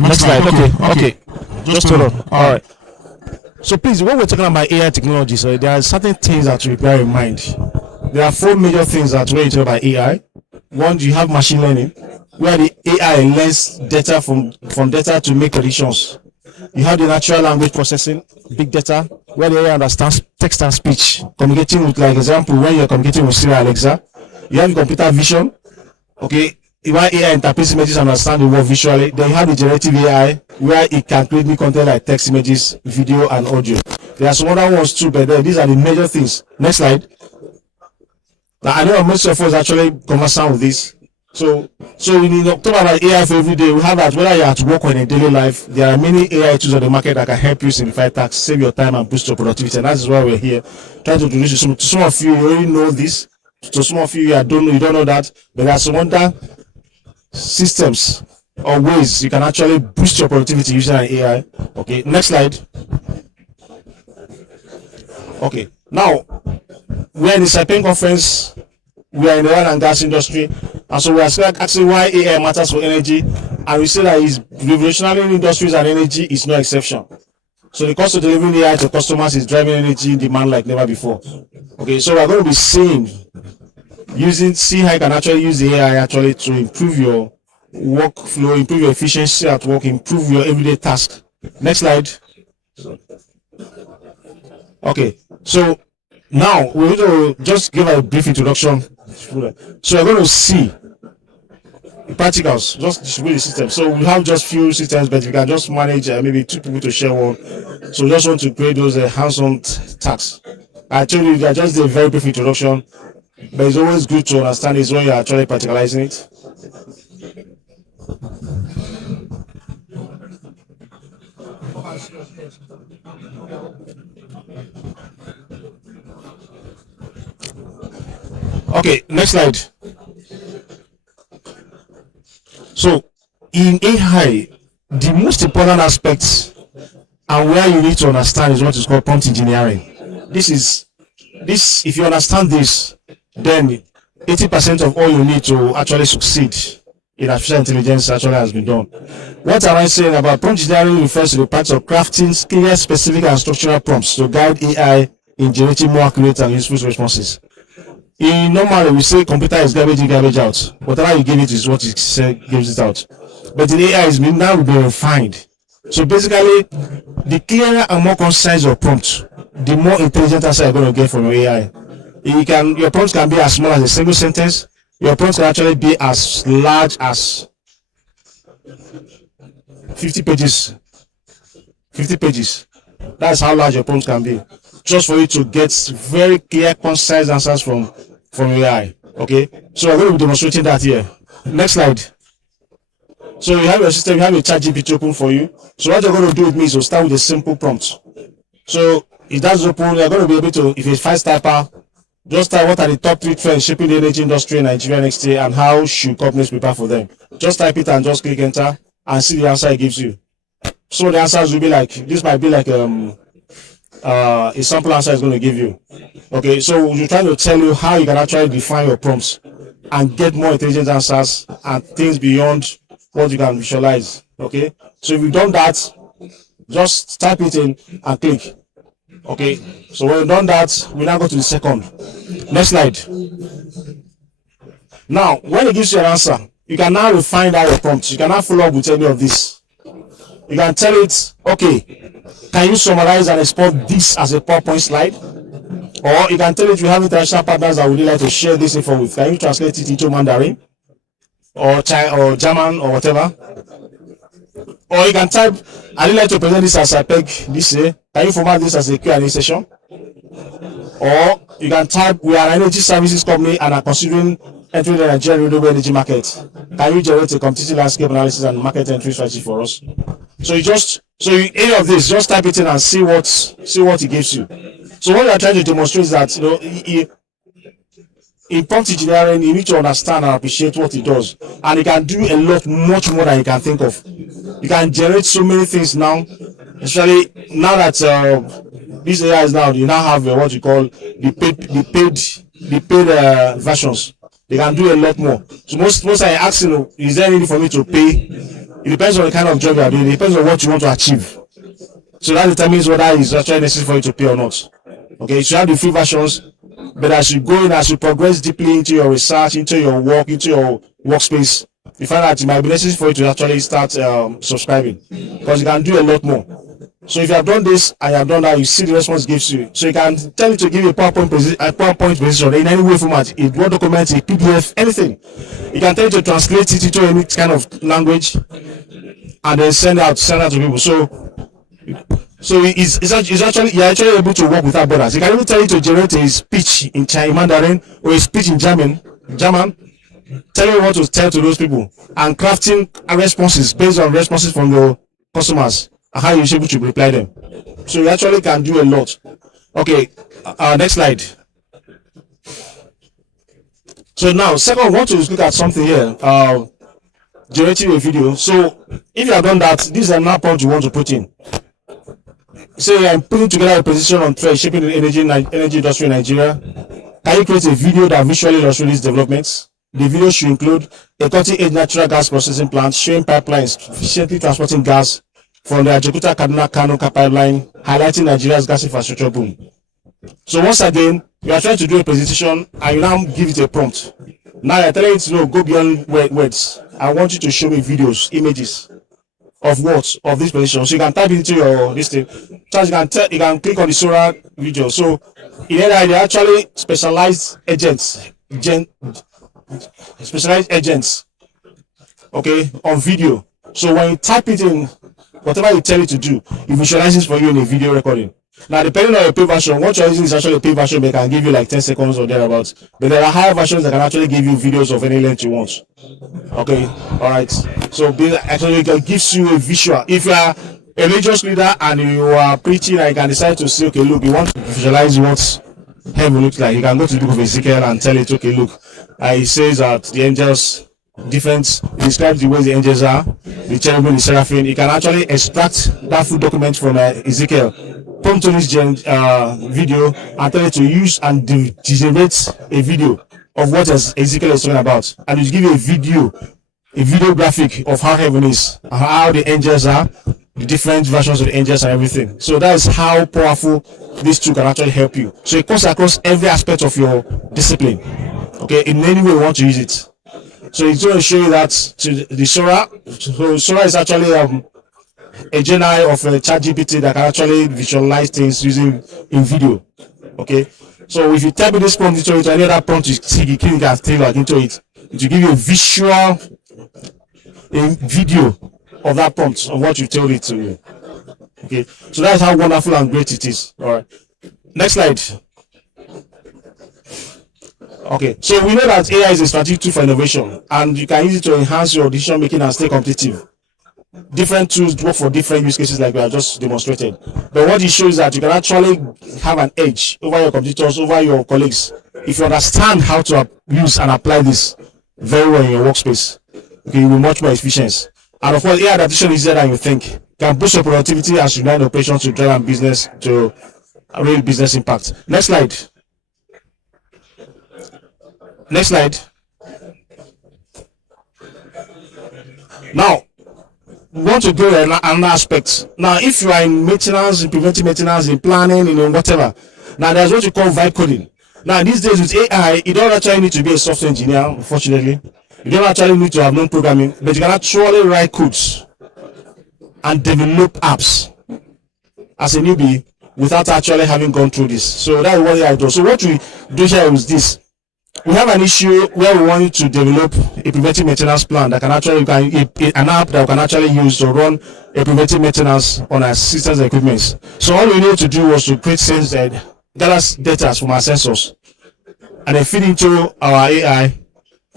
Next slide. Okay. Just hold on. All right. So please, when we're talking about AI technology, so there are certain things that you bear in mind. There are 4 major things that when you talk about AI. One, you have machine learning, where the AI learns data from data to make predictions. You have the natural language processing, big data, where the AI understands text and speech, communicating with, like example, when you're communicating with Siri, Alexa. You have computer vision, okay, where AI interprets images and understands the word visually. Then you have the generative AI, where it can create new content like text, images, video, and audio. There are some other ones too, but these are the major things. Next slide. Now, I know most of us actually conversant with this. So in October, about AI for every day, we have that whether you're at work or in a daily life, there are many AI tools on the market that can help you simplify tasks, save your time, and boost your productivity. And that's why we're here trying to introduce you. To some of you, you already know this. To some of you, you don't know that. But there are some other systems or ways you can actually boost your productivity using an AI. Okay, next slide. Okay, now we're in the Saipec conference. We are in the oil and gas industry, and so we are asking why AI matters for energy, and we say that it's revolutionary in industries and energy is no exception. So the cost of delivering AI to customers is driving energy demand like never before. Okay, so we're going to be see how you can actually use the AI actually to improve your workflow, improve your efficiency at work, improve your everyday task. Next slide. Okay, so now we're going to just give a brief introduction. So we're going to see practicals, just distribute the system. So we have just few systems, but we can just manage maybe 2 people to share one. So we just want to create those hands-on tasks. I told you that just a very brief introduction, but it's always good to understand this when you're actually practicalizing it. Okay, next slide. So in AI, the most important aspects and where you need to understand is what is called prompt engineering. This if you understand this, then 80% of all you need to actually succeed in artificial intelligence actually has been done. What am I saying about prompt engineering? Refers to the practice of crafting clear, specific, and structural prompts to guide AI in generating more accurate and useful responses. Normally we say computer is garbage in, garbage out. Whatever you give it is what it gives it out. But in AI is now been refined. So basically, the clearer and more concise your prompt, the more intelligent answer you're going to get from your AI. Your prompt can be as small as a single sentence. Your prompt can actually be as large as 50 pages. 50 pages. That's how large your prompt can be. Just for you to get very clear, concise answers from AI. Okay, so we're going to be demonstrating that here. Next slide. So you have your system, you have your ChatGPT open for you. So what you're going to do with me is to start with a simple prompt. So if that's open, you're going to be able to, if it's fast typer, just type what are the top 3 trends shaping the energy industry in Nigeria next year and how should companies prepare for them. Just type it and just click enter and see the answer it gives you. So the answers will be like, this might be like a sample answer is going to give you. Okay, so we're trying to tell you how you can actually define your prompts and get more intelligent answers and things beyond what you can visualize. Okay, so if you've done that, just type it in and click. Okay, so when you've done that, we now go to the second. Next slide. Now, when it gives you an answer, you can now refine that your prompt. You can now follow up with any of this. You can tell it, okay, can you summarize and export this as a PowerPoint slide? Or you can tell it we have international partners that would like to share this info with. Can you translate it into Mandarin or German or whatever? Or you can type, I'd like to present this as Saipec this year. Can you format this as a Q&A session? Or you can type, we are an energy services company and are considering entering the Nigerian renewable energy market. Can you generate a competitive landscape analysis and market entry strategy for us? So any of this, just type it in and see what it gives you. So what we are trying to demonstrate is that in prompt engineering, you need to understand and appreciate what it does, and it can do a lot, much more than you can think of. You can generate so many things now, especially now that these AIs now you now have what you call the paid versions. They can do a lot more. So most are asking, is there any need for me to pay It depends on the kind of job you are doing. It depends on what you want to achieve. So that determines whether it's actually necessary for you to pay or not. Okay, you should have the free versions, but as you go in, as you progress deeply into your research, into your work, into your workspace, you find that it might be necessary for you to actually start subscribing, because you can do a lot more. So if you have done this and you have done that, you see the response it gives you. So you can tell it to give you a PowerPoint presentation in any way format, a Word document, a PDF, anything. You can tell it to translate it into any kind of language and then send out to people. So it's actually, you're actually able to work without borders. You can even tell it to generate a speech in Mandarin or a speech in German, telling you what to tell to those people and crafting responses based on responses from your customers and how you're able to reply them. So you actually can do a lot. Okay, next slide. So now, second, I want to look at something here. Generating a video. So if you have done that, these are now prompts you want to put in. So I'm putting together a presentation on thread shaping the energy industry in Nigeria. Can you create a video that visually illustrates these developments? The video should include a cutting-edge natural gas processing plant showing pipelines efficiently transporting gas from the Ajaokuta-Kaduna-Kano pipeline, highlighting Nigeria's gas infrastructure boom. So once again, you are trying to do a presentation and you now give it a prompt. Now you're telling it to go beyond words. I want you to show me videos, images of what of this presentation. So you can type into your listing. So you can click on the solar video. So in there they actually specialized agents, okay, on video. So when you type it in, whatever you tell it to do, it visualizes for you in a video recording. Now, depending on your pay version, what you're using is actually a pay version, but can give you like 10 seconds or thereabouts. But there are higher versions that can actually give you videos of any length you want. Okay, all right. So actually, it gives you a visual. If you are a religious leader and you are preaching, and you can decide to say, okay, look, you want to visualize what heaven looks like. You can go to the book of Ezekiel and tell it, okay, look, it says that the angels different, it describes the way the angels are, the cherubim, the seraphim. You can actually extract that full document from Ezekiel, prompt to this video, and tell it to use and generate a video of what Ezekiel is talking about, and it give you a video graphic of how heaven is, how the angels are, the different versions of the angels and everything. So that is how powerful this tool can actually help you. So it cuts across every aspect of your discipline. Okay, in any way you want to use it. So it's going to show you that to the Sora. So Sora is actually a GenAI of ChatGPT that can actually visualize things using in video. Okay, so if you type this prompt into it, any other prompt you can tailor into it, it will give you a visual, a video of that prompt of what you told it to you. Okay, so that's how wonderful and great it is. All right, next slide. Okay, so we know that AI is a strategic tool for innovation, and you can use it to enhance your decision making and stay competitive. Different tools work for different use cases, like we have just demonstrated. But what it shows is that you can actually have an edge over your competitors, over your colleagues, if you understand how to use and apply this very well in your workspace. Okay, you'll be much more efficient. And of course, AI adaptation is easier than you think. Can boost your productivity as you learn operations to drive business to a real business impact. Next slide. Next slide. Now, we want to go another aspect. Now, if you are in maintenance, in preventive maintenance, in planning, in whatever, now there's what you call vibe coding. Now, these days with AI, you don't actually need to be a software engineer, unfortunately. You don't actually need to have known programming, but you can actually write codes and develop apps as a newbie without actually having gone through this. So that's what AI does. So what we do here is this. We have an issue where we want you to develop a preventive maintenance plan that can actually, an app that we can actually use to run a preventive maintenance on our systems and equipment. So all we need to do was to create gather data from our sensors and then feed into our AI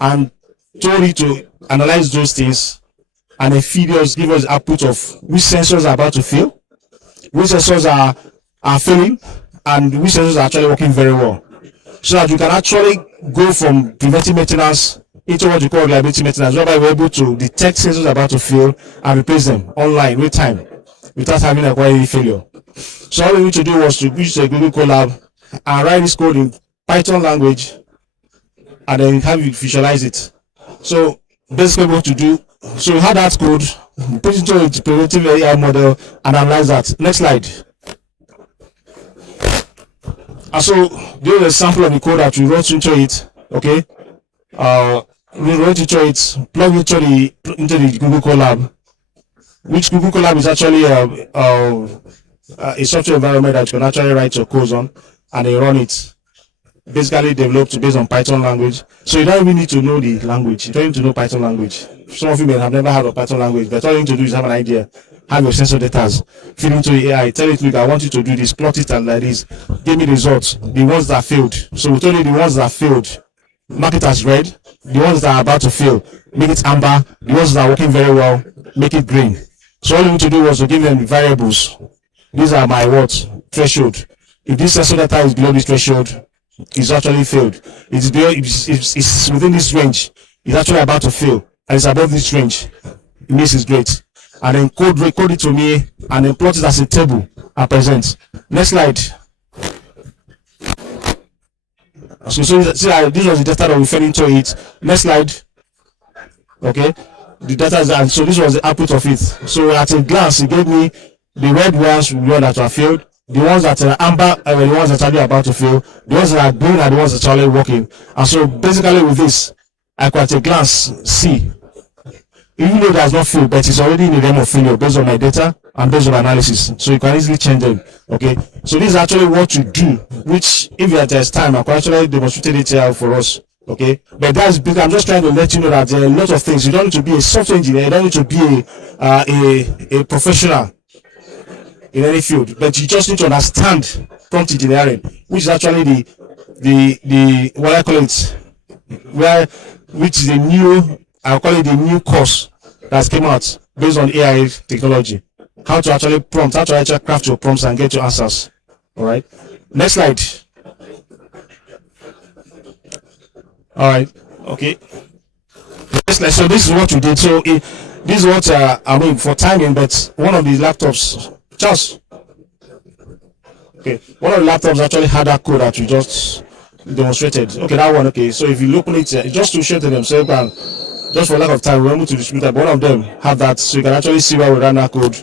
and told it to analyze those things and then give us output of which sensors are about to fail, which sensors are failing, and which sensors are actually working very well. So that you can actually go from preventive maintenance into what you call reliability maintenance, whereby we're able to detect sensors about to fail and replace them online with time without having acquired any failure. So all we need to do was to use a Google Colab and write this code in Python language and then have you visualize it. So basically what to do, so we have that code put into a predictive AI model and analyze that. Next slide. And so there is a sample of the code that we wrote into it. Okay, we wrote into it, plug into the Google Colab, which Google Colab is actually a software environment that you can actually write your codes on and then run it. Basically developed based on Python language. So you don't even need to know the language. You don't need to know Python language. Some of you may have never heard of Python language, but all you need to do is have an idea, have your sensor data, feed into the AI, tell it, look, I want you to do this, plot it like this, give me the results, the ones that failed. So we told you the ones that failed, mark it as red, the ones that are about to fail, make it amber, the ones that are working very well, make it green. So all you need to do was to give them the variables. These are my what? Threshold. If this sensor data is below this threshold, it's actually failed. It's within this range, it's actually about to fail, and it's above this range, it means it's great. And then code it to me, and then plot it as a table and present. Next slide. So see, this was the data that we fed into it. Next slide. Okay, the data is, and so this was the output of it. So at a glance, it gave me the red ones, the ones that are failed. The ones that are amber are the ones that are about to fail. The ones that are green are the ones that are already working. And so basically with this, I could at a glance see, even though there's not fail, but it's already in the realm of failure based on my data and based on analysis. So you can easily change them. Okay. So this is actually what you do, which if there's time, I could actually demonstrate it here for us. Okay. But that's because I'm just trying to let you know that there are a lot of things. You don't need to be a software engineer, you don't need to be a professional in any field, but you just need to understand prompt engineering, which is actually the what I call it, which is the new, I'll call it the new course that came out based on AI technology. How to actually prompt, how to actually craft your prompts and get your answers. All right. Next slide. All right. Okay. Next slide. So this is what we did. So this is what I mean for timing, but one of the laptops. Charles. Okay, one of the laptops actually had that code that we just demonstrated. Okay, that one. Okay, so if you open it, just to show to them, so you can, just for lack of time, we're able to distribute that. But one of them have that, so you can actually see where we ran that code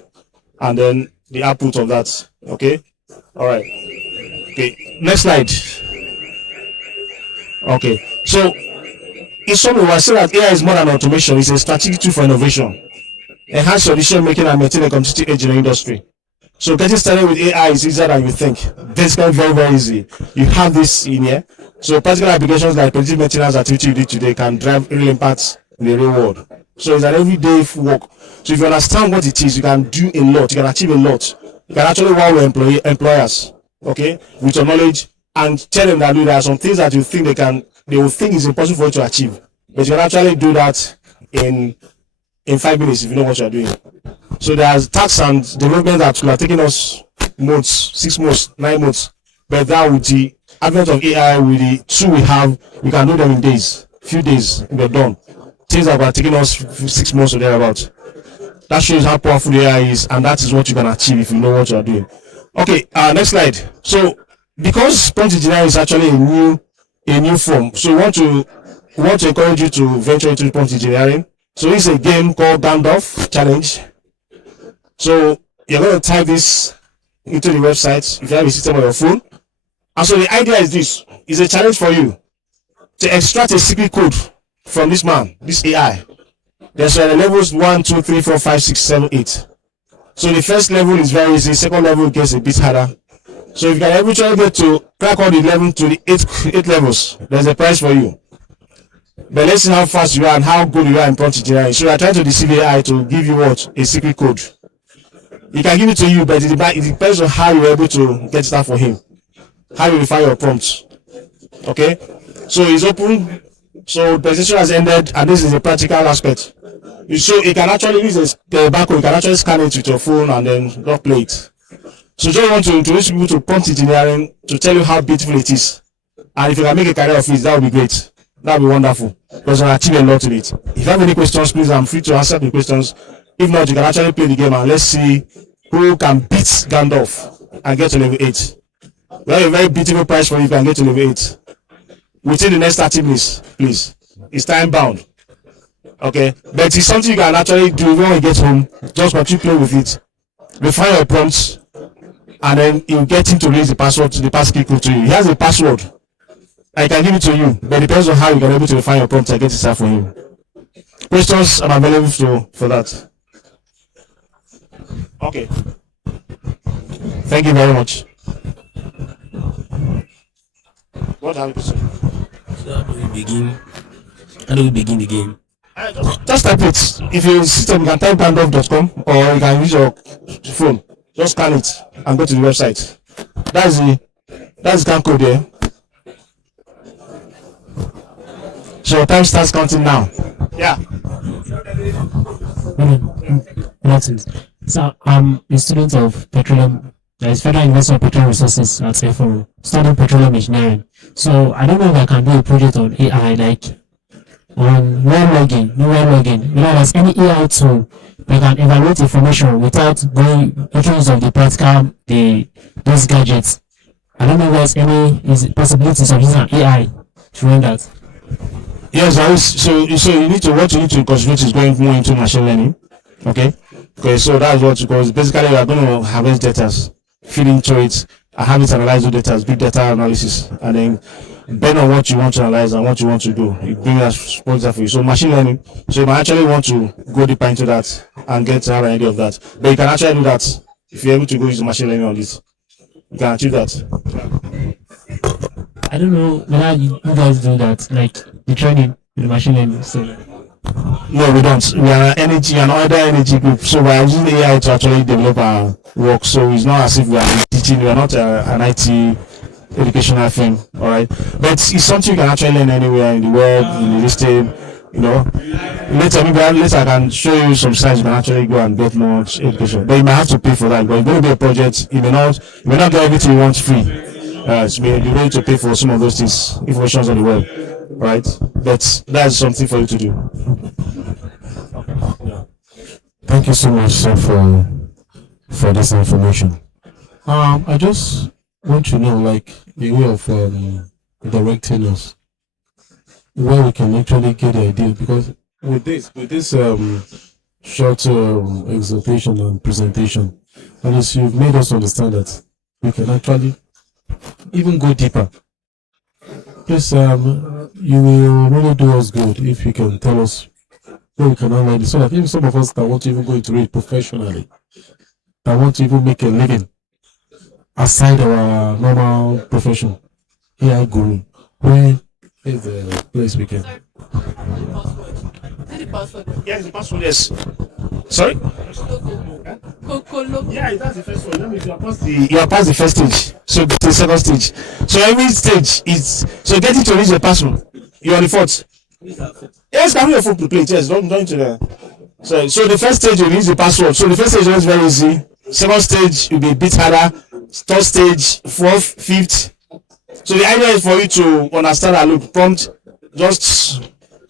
and then the output of that. Okay, all right. Okay, next slide. Okay, so in summary, we're saying that AI is more than automation; it's a strategic tool for innovation, enhance your decision making, and maintain a competitive edge in the industry. So getting started with AI is easier than you think. Basically, very, very easy. You have this in here. So practical applications like predictive maintenance activity you do today can drive real impacts in the real world. So it's an everyday work. So if you understand what it is, you can do a lot. You can achieve a lot. You can actually work with employers, okay, with your knowledge, and tell them that there are some things that you think they will think is impossible for you to achieve. But you can actually do that in 5 minutes if you know what you are doing. So there's tasks and development that will have taken us months, 6 months, 9 months. But that with the advent of AI, with the tool we have, we can do them in days, few days, and they're done. Things that were taking us 6 months or thereabouts. That shows how powerful the AI is, and that is what you can achieve if you know what you are doing. Okay, next slide. So because prompt engineering is actually a new form, so we want to encourage you to venture into prompt engineering. So this is a game called Gandalf Challenge. So you're going to type this into the website if you have a system on your phone. And so the idea is this: it's a challenge for you to extract a secret code from this man, this AI. There's levels 1, 2, 3, 4, 5, 6, 7, 8. So the first level is very easy. Second level gets a bit harder. So if you can eventually get to crack all the 11 to the 8 levels, there's a prize for you. But let's see how fast you are and how good you are in prompt engineering. So you are trying to deceive AI to give you what? A secret code. He can give it to you, but it depends on how you're able to get that for him. How you refine your prompts. Okay? So it's open. So the presentation has ended, and this is the practical aspect. So you can actually use the barcode, you can actually scan it with your phone and then not play it. So just want to introduce people to prompt engineering to tell you how beautiful it is. And if you can make a career of it, that would be great. That would be wonderful. Because you can achieve a lot in it. If you have any questions, please, I'm free to answer the questions. If not, you can actually play the game and let's see who can beat Gandalf and get to level 8. We have a very beautiful prize for you if you can get to level 8. Within the next 30 minutes, please. It's time bound. Okay, but it's something you can actually do when you get home. Just continue play with it. Refine your prompts, and then you get him to release the password to the passkey code to you. He has a password. I can give it to you, but it depends on how you can able to refine your prompts and get it out for him. Questions? I'm available for that. Okay. Thank you very much. What have you said? So how do we begin? How do we begin the game? Just type it. If your system, you can type bandoff.com or you can use your phone. Just scan it and go to the website. That's the scan code there. So time starts counting now. Yeah. So I'm a student of petroleum. There is Federal University of Petroleum Resources at Saipec, studying petroleum engineering. So I don't know if I can do a project on AI, like on well logging, there's any AI tool that can evaluate information without going into use of the practical, those gadgets. I don't know if there's any possibilities of using an AI to run that. Yes, there is. So you need to what you need to concentrate is going more into machine learning. Okay. Okay, so that's what, because basically you are going to harvest data, feed into it, and have it analyze the data, big data analysis, and then based on what you want to analyze and what you want to do, you bring that sponsor for you. So machine learning. So you might actually want to go deeper into that and get to have an idea of that. But you can actually do that if you're able to go into machine learning on this. You can achieve that. I don't know whether you guys do that, like the training with the machine learning. So no, we don't. We are an Oida energy group, so we are using AI to actually develop our work. So it's not as if we are teaching. We are not an IT educational firm, all right. But it's something you can actually learn anywhere in the world, in the system. You know, later I can show you some slides. You can actually go and get more education, but you might have to pay for that. But it's going to be a project. You may not get everything you want free. So you may need to pay for some of those things, information on the web, right? But that's something for you to do. Thank you so much, sir, for this information. I just want to know, like, a way of directing us where we can actually get the idea, because with this short exhortation and presentation, at least you've made us understand that we can actually even go deeper. Please, you will really do us good if you can tell us where we can analyze this, so that even some of us that want to even go into it professionally, that want to even make a living aside our normal profession, AI guru, where is the place we can? Yes, the password. Yes. Sorry? Yeah, that's the first one. That means you are past the first stage. So the second stage. So every stage is, so getting to reach the password. You are the fourth. Yes, can your phone to play? Yes, don't to the. So the first stage you reach the password. So the first stage is very easy. Second stage will be a bit harder. Third stage, fourth, fifth. So the idea is for you to understand and look prompt. Just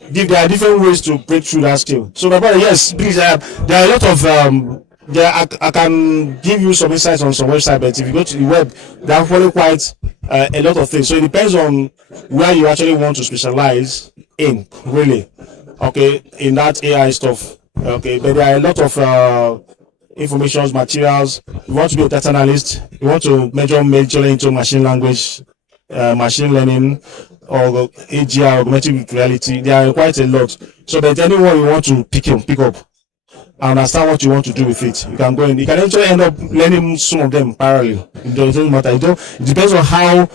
there are different ways to break through that skill. So my brother, yes, please. There are a lot of I can give you some insights on some website, but if you go to the web, there are probably quite a lot of things. So it depends on where you actually want to specialize in, really. Okay, in that AI stuff. Okay, but there are a lot of information materials. You want to be a data analyst, you want to major into machine language, machine learning, or AGI, augmented reality. There are quite a lot. So that anyone you want to pick up and understand what you want to do with it, you can go in. You can actually end up learning some of them parallel. It doesn't matter. It depends on how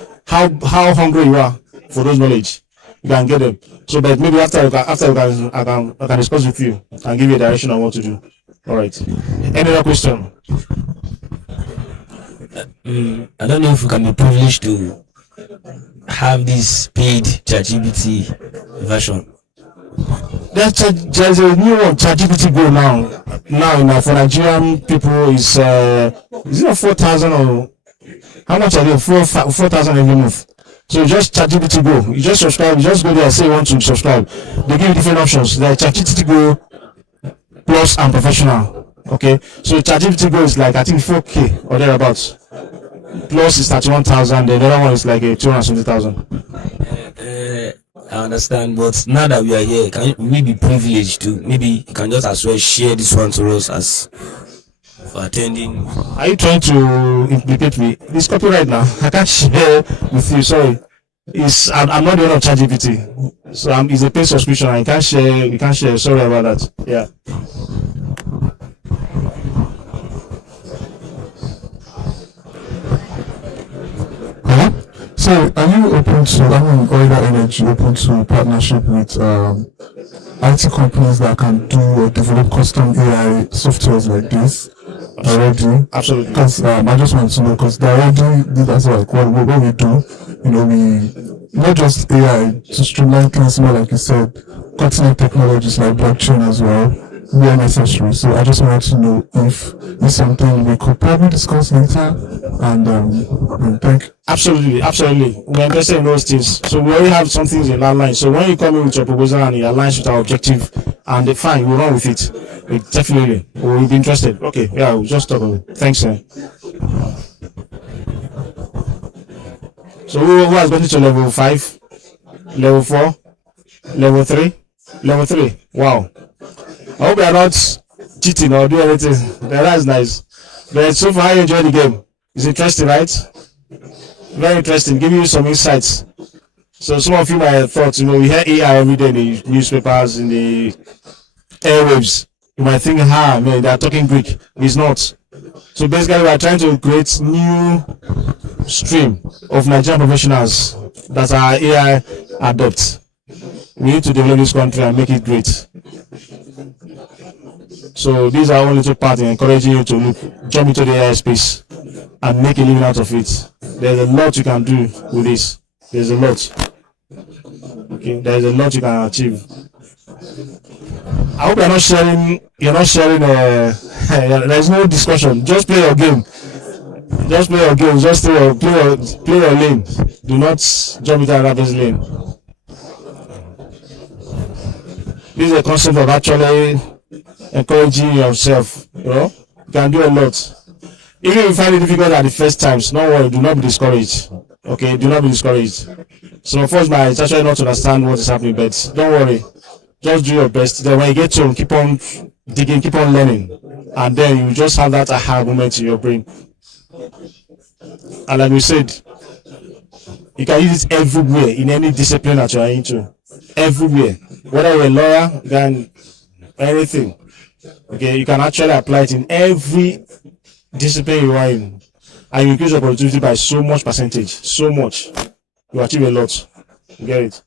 hungry you are for those knowledge. You can get them. So, but maybe after I can discuss with you and give you a direction on what to do. All right. Any other question? I don't know if we can be privileged to have this paid ChatGPT version. There's a new one, ChatGPT Go now. Now for Nigerian people is it 4,000 or how much are they? 4,000 every month. So just ChatGPT Go. You just subscribe. You just go there and say you want to subscribe. They give you different options. Like ChatGPT Go Plus and Professional. Okay. So ChatGPT Go is like I think 4K or thereabouts. Plus is 31,000. The other one is like a 270,000. I understand, but now that we are here, can we be privileged to maybe you can just as well share this one to us as for attending? Are you trying to implicate me? It's copyright now. I can't share with you. Sorry. I'm not the owner of ChatGPT, so it's a paid subscription. I can't share. We can't share. Sorry about that. Yeah. Huh? So, are you open to, Oida Energy open to partnership with IT companies that can do or develop custom AI softwares like this already? Absolutely. Because I just want to know, because they already did that's like what we do. We not just AI to streamline things more, like you said, cutting edge technologies like blockchain as well, where necessary. So I just want to know if it's something we could probably discuss later. And thank you. Absolutely. We're interested in those things. So we already have some things in our line. So when you come in with your proposal and it aligns with our objective, and fine, we'll run with it. We'll be interested. Okay, yeah, we'll just talk about it. Thanks, sir. So who has gotten to level 5, level 4, level 3, level 3? Wow. I hope you are not cheating or doing anything. That's nice. But so far, you enjoy the game. It's interesting, right? Very interesting. Giving you some insights. So some of you might have thought, we hear AI every day in the newspapers, in the airwaves. You might think, man, they are talking Greek. It's not. So basically, we are trying to create new stream of Nigerian professionals that are AI adept. We need to develop this country and make it great. So these are only two parts encouraging you to jump into the AI space and make a living out of it. There's a lot you can do with this. There's a lot. Okay, there's a lot you can achieve. I hope you're not sharing. There's no discussion. Just play your game. Just play your game. Just play your lane. Do not jump into another person's lane. This is a concept of actually encouraging yourself. You can do a lot. Even if you find it difficult at the first times, don't worry. Do not be discouraged. Okay, do not be discouraged. Some of us might actually not understand what is happening, but don't worry. Just do your best. Then when you get to keep on digging, keep on learning, and then you just have that aha moment in your brain. And like we said, you can use it everywhere in any discipline that you are into. Everywhere, whether you're a lawyer, you can anything. Okay, you can actually apply it in every discipline you are in, and you increase your productivity by so much percentage. So much, you achieve a lot. You get it.